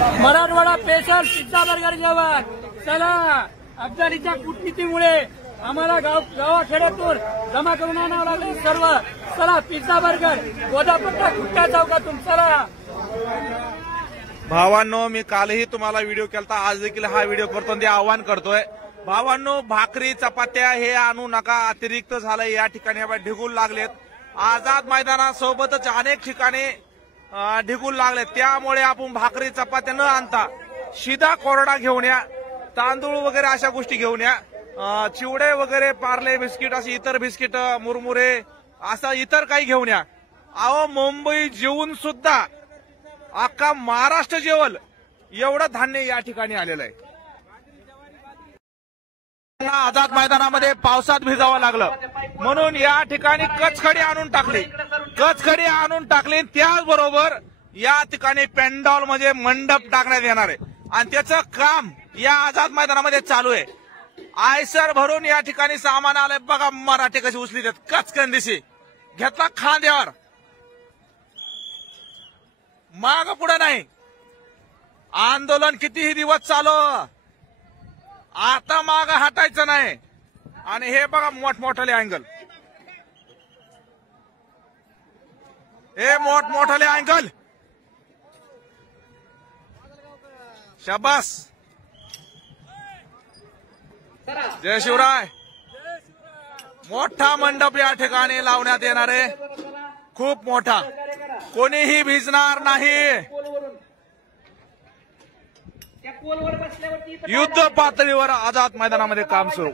Marathwada special pizza burger जेवण. चला, अफगाणीच्या कूटनीतीमुळे आम्हाला गावाखेड्यातून जमा करून आणावं लागले सर्व. चला, पिझ्झा बर्गर गोदापट्टा खुट्टा चौकातून. चला भावांनो, मी कालही तुम्हाला व्हिडिओ केलता, आज देखील हा व्हिडिओ करतो आणि आवाहन करतोय. भावांनो, भाकरी चपात्या हे आणू नका, अतिरिक्त झालंय. या ठिकाणी ढिगून लागलेत. आझाद मैदानासोबतच अनेक ठिकाणी ढिगून लागलेत. त्यामुळे आपण भाकरी चपात्या न आणता शिदा कोरडा घेऊन या, तांदूळ वगैरे अशा गोष्टी घेऊन या, चिवडे वगैरे, पार्ले बिस्किट, अशी इतर बिस्किट, मुरमुरे, असं इतर काही घेऊन या. अहो, मुंबई जेवून सुद्धा अख्खा महाराष्ट्र जेवल एवढं धान्य या ठिकाणी आलेलं आहे. आझाद मैदानामध्ये पावसात भिजावं लागलं म्हणून या ठिकाणी कचखडी आणून टाकली. त्याचबरोबर या ठिकाणी पेंडॉल म्हणजे मंडप टाकण्यात येणार आहे आणि त्याचं काम या आझाद मैदानामध्ये चालू आहे. आयसर भरून या ठिकाणी सामान आलंय. बघा मराठे कशी उचली देत, कचकन दिशी घेतला खांद्यावर, माग पुढे नाही. आंदोलन कितीही दिवस चालू, आता माग हटायचं नाही. आणि हे बघा मोठमोठाले अँगल, हे मोठमोठाले अँगल. शाबास, जय शिवराय. मोठा मंडप या ठिकाणी लावण्यात येणार आहे, खूप मोठा. कोणीही भिजणार नाही. युद्ध पातळीवर आझाद मैदानामध्ये काम सुरू.